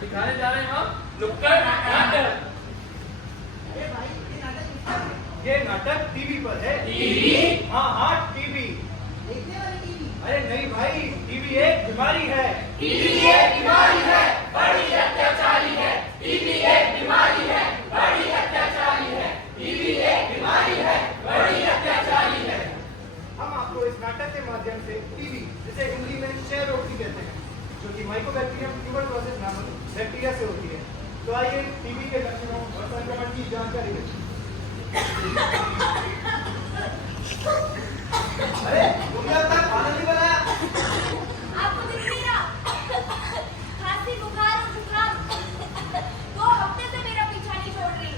दिखाने जा रहे हैं हम नुक्कड़ नाटक। अरे भाई ये नाटक टीवी पर है। टीवी? हाँ टीवी। देखने वाली टीवी। अरे नहीं भाई, टीवी एक बीमारी है। टीवी एक बीमारी है, बड़ी अत्याचारी है। टीवी एक बीमारी है, बड़ी अत्याचारी है। टीवी एक बीमारी है, बड़ी अत्याचारी है। हम आपको इस नाटक के माध्यम से टीवी, जिसे हिंदी में क्षय रोग भी कहते हैं, जो कि माइकोबैक्टीरियम ट्यूबरकुलोसिस नामक बैक्टीरिया से होती है। तो आइए टीबी के लक्षणों और संक्रमण की जानकारी लेते हैं। अरे तुमने अब तक खाना नहीं बनाया? आपको दिख नहीं रहा? खांसी, बुखार और जुकाम 2 हफ्ते से मेरा पीछा नहीं छोड़ रही।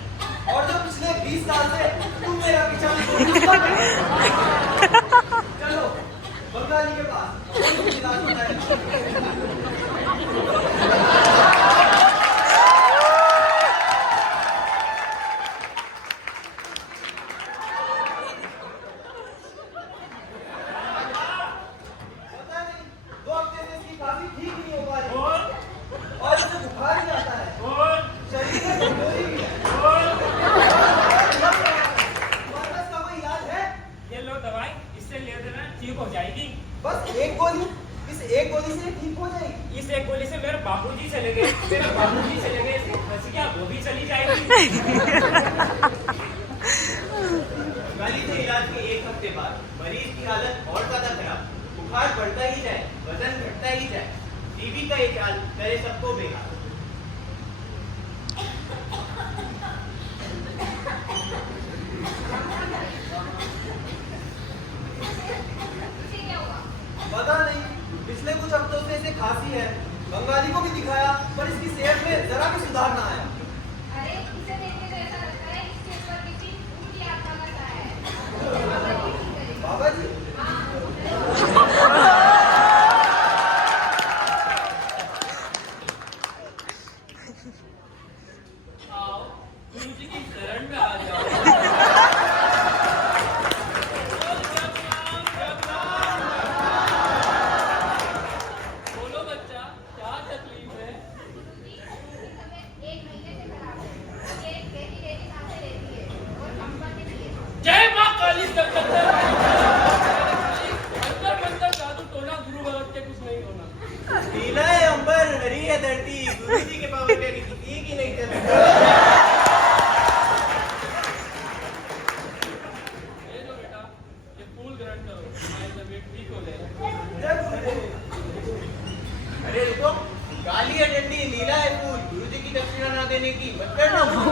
और जो पिछले 20 साल से तुम मेरा पीछा नहीं छोड़ रही। चलो बंगाली के पास इलाज बताएं। बस एक गोली, इस एक गोली से ठीक हो जाएगी। इस एक गोली से मेरे बाबूजी चले गए, मेरे बाबूजी चले गए, इसकी हंसिया वो भी चली जाएगी। बंगाली से इलाज के 1 हफ्ते बाद मरीज की हालत और ज्यादा खराब, बुखार बढ़ता ही जाए, वजन घटता ही जाए। टीबी का ये चाल करे सबको बेकार। इसे क्या हुआ? पता नहीं, पिछले कुछ हफ्तों से इसे खांसी है। बंगाली को भी दिखाया, पर इसकी सेहत में जरा भी सुधार ना आया। अरे इसे देखने तो ऐसा लगता है इस चीज पर किसी उनकी आत्मा का साया है। बाबा जी, आओ गुरुजी की शरण में आ जाओ। बोलो बच्चा, क्या तकलीफ है? गुरुजी, उसकी तबीयत 1 महीने से खराब है। ये डेली सांसें लेती है और कंपन में नहीं है। जय माँ काली अंदर मंदिर जादू टोना गुरु भगत के कुछ नहीं होना। नीला है अंबर, हरी है धरती, गुरुजी के पावर का किसी की नहीं चलती। ये लो बेटा, ये फूल ग्रहण करो, तुम्हारी तबीयत ठीक हो जाएगी। जय गुरुदेव। अरे रुको, काली है डंडी, नीला है फूल, गुरुजी की दक्षिणा ना देने की मत करना भूल।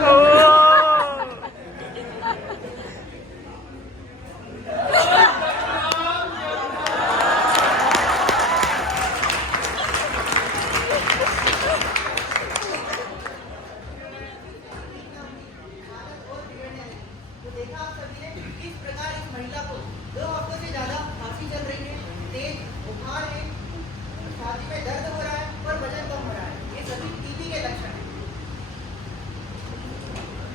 तो देखा आप सभी ने किस प्रकार इस महिला को 2 हफ्तों से ज्यादा खांसी चल रही है, तेज बुखार है, छाती में दर्द हो रहा है और वजन कम हो रहा है। ये सभी टीबी के लक्षण हैं।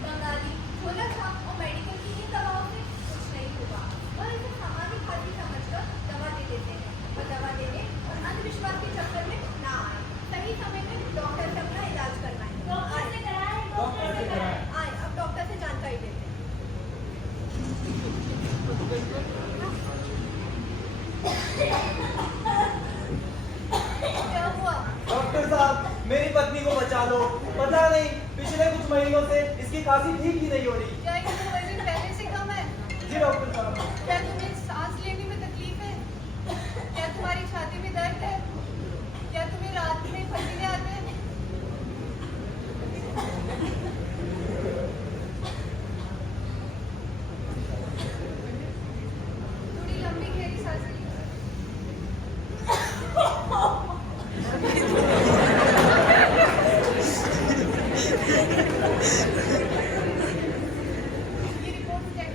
बंगाली बोला था और मेडिकल की इन दवाओं से कुछ नहीं हुआ। और इसे सामान्य खांसी समझकर दवा दे देते हैं और दवा देने और अंधविश्वास के चक्कर में ना आए। सही समय में डॉक्टर से अपना इलाज करना है। डॉक्टर से कराएं, डॉक्टर से कराएं। आए अब डॉक्टर से जानकारी देते हैं। क्या हुआ? डॉक्टर साहब, मेरी पत्नी को बचा लो। पता नहीं, पिछले कुछ महीनों से इसकी खांसी ठीक ही नहीं हो रही। क्या इनका वजन पहले से कम है? जी डॉक्टर साहब। क्या तुम्हें सांस लेने में तकलीफ है? क्या तुम्हारी छाती में दर्द है? क्या तुम्हें रात में पसीने आते हैं? थोड़ी लंबी गहरी सांस लीजिए। ये रिपोर्ट चेक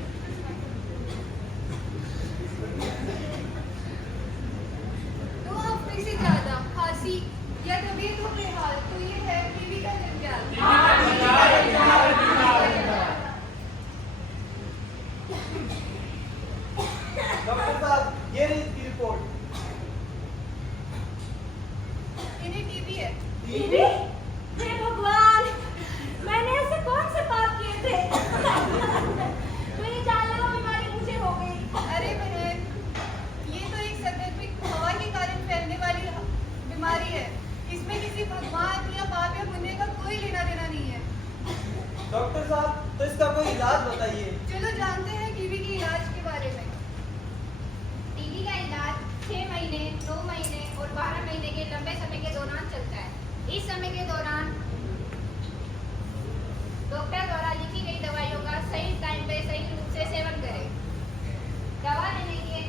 टीबी? डॉक्टर साहब, तो इसका कोई इलाज बताइए। चलो जानते हैं टीबी के इलाज के बारे में। टीबी का इलाज 6 महीने, 9 महीने और 12 महीने के लंबे समय के दौरान चलता है। इस समय के दौरान डॉक्टर द्वारा लिखी गई दवाइयों का सही टाइम पे सही रूप से सेवन करें। दवा लेने के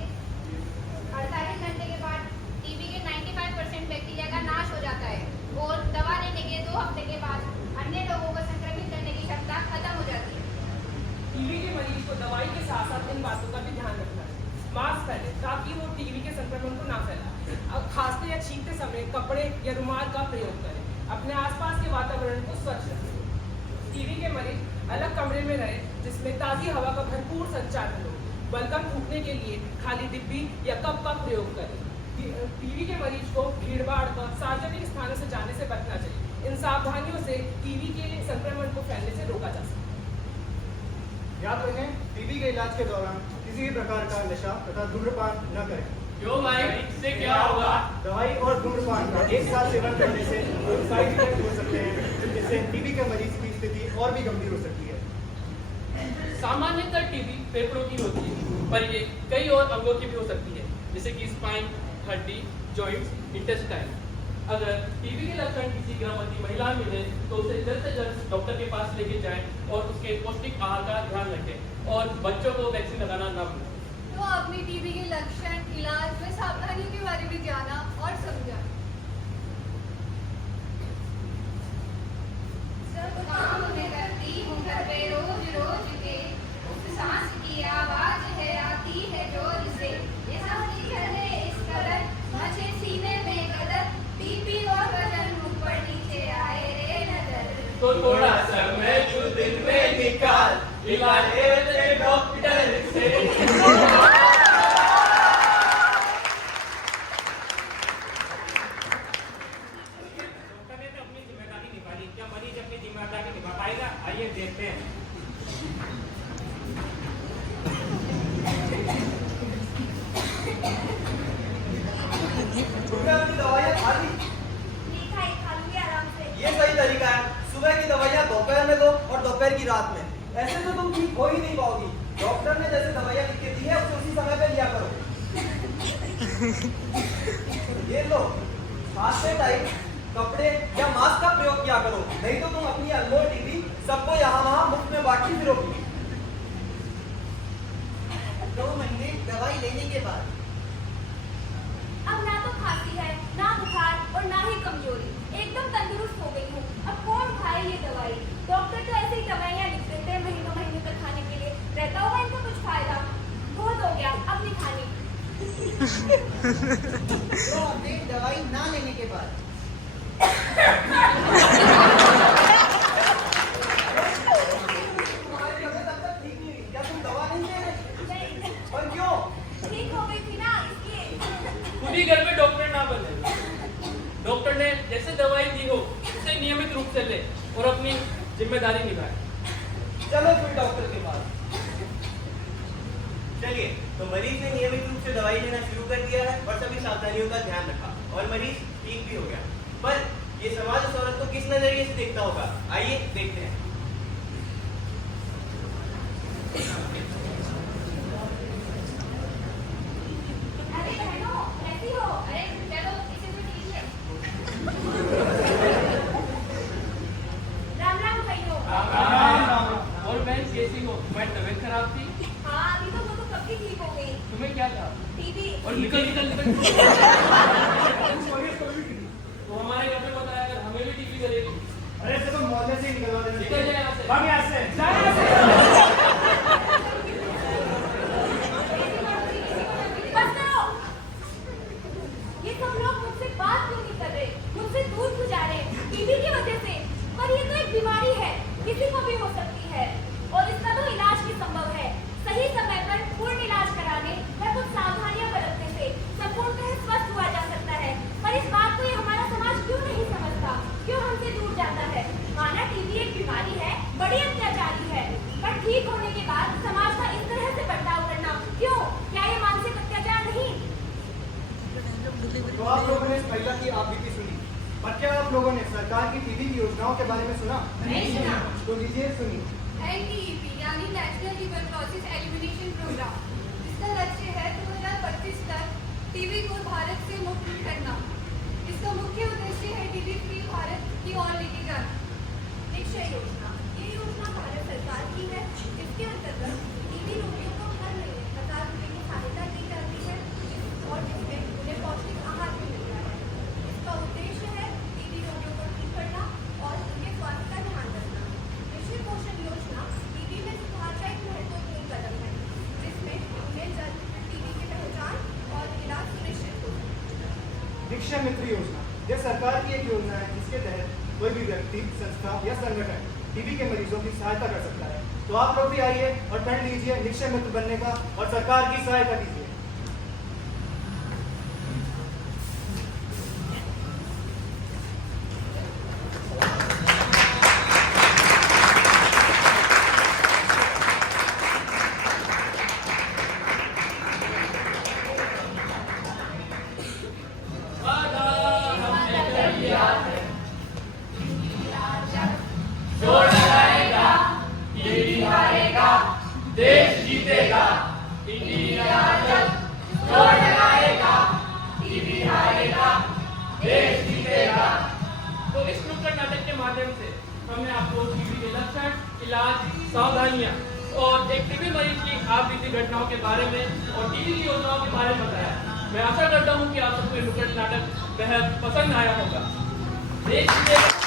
48 घंटे के बाद टीबी के 95% बैक्टीरिया का नाश हो जाता है और दवा लेने के 2 हफ्ते के बाद अन्य लोगों को संक्रमित करने की क्षमता खत्म हो जाती है। टीबी के मरीज को दवाई के साथ साथ इन बातों का भी ध्यान रखना है। मास्क पहने ताकि वो टीबी के संक्रमण को ना फैलाए। अब खांसते या छींकते समय कपड़े या रुमाल का प्रयोग करें। अपने आसपास के वातावरण को स्वच्छ रखें। टीबी के मरीज अलग कमरे में रहे जिसमें ताज़ी हवा का भरपूर संचालन हो। बलगम फूकने के लिए खाली डिब्बी या कप का प्रयोग करें। टीबी के मरीज को भीड़भाड़ का सार्वजनिक स्थानों से जाने से बचना चाहिए। इन सावधानियों से टीबी के संक्रमण को फैलने से रोका जा सकता है। याद रखें, टीबी के इलाज के दौरान किसी भी प्रकार का नशा तथा धूम्रपान न करें। क्यों भाई, इससे क्या होगा? दवाई और धूम्रपान का एक साथ सेवन करने से साइड इफेक्ट हो सकते हैं, जिससे टीबी के मरीज की स्थिति और भी गंभीर हो सकती है। सामान्यतः टीबी फेफड़ों की होती है, पर ये कई और अंगों की भी हो सकती है, जैसे कि स्पाइन, हड्डी, जॉइंट्स, इंटेस्टाइन। अगर टीबी के लक्षण किसी गर्भवती महिला में मिले तो उसे जल्द से जल्द डॉक्टर के पास लेके जाएं और उसके पौष्टिक आहार का ध्यान रखें और बच्चों को वैक्सीन लगाना न भूलें। तो आपने टीबी के लक्षण, इलाज में सावधानियों के बारे में जाना और समझा। सब काम मैं करती हूँ घर पे रोज रोज के, उस सांस की आवाज है आती है जोर से। ये सब निकले इस कदर, मुझे सीने में कदर, बीपी और वजन ऊपर नीचे आए रे नजर। तो थोड़ा समय जो दिन में निकाल, इलाज है डॉक्टर से। आइए देखते हैं। तुमने अपनी दवाइयाँ खा ली? लिखा है, खा लूंगी आराम से। ये सही तरीका है। सुबह की दवाइयाँ दोपहर में दो और दोपहर की रात में। ऐसे तो तुम ठीक हो ही नहीं पाओगी। डॉक्टर ने जैसे दवाइयाँ लिख के दी है उसे उसी समय पे लिया करो। ये लो, हाथ से टाइट कपड़े या मास्क का प्रयोग किया करो, नहीं तो तुम अपनी अनमोल टीबी सबको यहाँ वहाँ मुफ्त में बांटती फिरोगी। 2 महीने दवाई लेने के बाद अब ना तो खांसी है, ना बुखार और ना ही कमजोरी, एकदम तंदुरुस्त हो गई हूँ। अब कौन खाए ये दवाई? डॉक्टर तो ऐसे ही दवाइयाँ लिख देते हैं महीनों महीनों तक खाने के लिए। रहता होगा इनको कुछ फायदा। बहुत हो गया, अब नहीं खानी। 2 हफ्ते दवाई ना लेने के बाद तुम्हारी तबीयत अब तक ठीक नहीं हुई, क्या तुम दवा नहीं ले रहे? और क्यों? ठीक हो गई थी ना, इसलिए। खुद ही घर में डॉक्टर ना बने। डॉक्टर ने जैसे दवाई दी हो उसे नियमित रूप से ले और अपनी जिम्मेदारी निभाए। चलो फिर डॉक्टर के पास। चलिए, तो मरीज ने नियमित रूप से दवाई लेना शुरू कर दिया है और सभी सावधानियों का ध्यान रखा और मरीज ठीक भी हो गया। पर ये समाज उस औरत को किस नजरिए से देखता होगा, आइए देखते हैं। अरे बहनों, कैसी हो? अरे चलो इसे तो लीजिए। राम राम भाइयों। और बहन कैसी हो? तुम्हारी तबीयत खराब थी? हाँ, अभी तो वो तो कब की ठीक हो गई। तुम्हें क्या था? टीबी। और निकल तो हमारे घर में बताया अगर हमें भी टीबी करेगी। अरे इससे तो मोहल्ले से ही निकलवा देना निकल चाहिए। जाए यहाँ से। भाग यहाँ से। बस करो। ये सब लोग मुझसे बात क्यों नहीं कर रहे? मुझसे दूर क्यों जा रहे हैं? टीबी की वजह से। पर ये तो एक बीमारी है, किसी को भी हो सकती है और इसका तो इलाज भी संभव है। सही समय पर पूर्ण इलाज कराने या कुछ सावधानियां बरतने से संपूर्णतः स्वस्थ हुआ जा सकता है। पर इस बात को ये हमारा समाज क्यों नहीं समझता? क्यों हमसे दूर जाता है? माना टीबी एक बीमारी है, बड़ी अत्याचारी है, पर ठीक होने के बाद समाज का इस तरह से बर्ताव करना क्यों? क्या ये मानसिक अत्याचार नहीं? तो आप लोगों ने इस महिला की आपबीती सुनी। और क्या आप लोगों ने सरकार की टीबी की योजनाओं के बारे में सुना? नहीं सुना। तो लीजिए सुनिए। NTEP यानी नेशनल ट्यूबरक्लोसिस एलिमिनेशन प्रोग्राम, जिसका लक्ष्य है 2025 तक टीबी को भारत से मुक्त करना। इसका मुख्य उद्देश्य है टीबी फ्री भारत की ओर लेके जाना। निश्चय योजना, ये योजना भारत सरकार की है, जिसके अंतर्गत टीबी रोगियों को हर महीने 1000 रुपये की सहायता दी जाती है और जिसमें उन्हें पौष्टिक आहार भी मिलता है। इसका उद्देश्य है टीबी रोगियों को ठीक करना और उनके स्वास्थ्य का ध्यान रखना। निश्चित पोषण योजना टीबी में सुधार का एक महत्वपूर्ण कदम है, जिसमें उन्हें जल्द टीबी की पहचान और इलाज सुनिश्चित हो सके। दीक्षा मित्र योजना, यह सरकार की एक योजना है जिसके तहत कोई भी व्यक्ति, संस्था या संगठन टीबी के मरीजों की सहायता कर सकता है। तो आप लोग भी आइए और प्रण लीजिए निक्षय मित्र बनने का और सरकार की सहायता कीजिए। वादा हमने कर लिया है, जोर लगाएगा, टीबी हारेगा, देश जीतेगा। इंडिया जब जोर लगाएगा, टीबी हारेगा, देश जीतेगा। तो इस नुक्कड़ नाटक के माध्यम से हमने आपको टीबी के लक्षण, इलाज, सावधानियां और एक टीबी मरीज की आप बीती घटनाओं के बारे में और टीबी की योजनाओं के बारे में बताया। मैं आशा करता हूं कि आप सबको ये नुक्कड़ नाटक बेहद पसंद आया होगा। देश जीतेगा।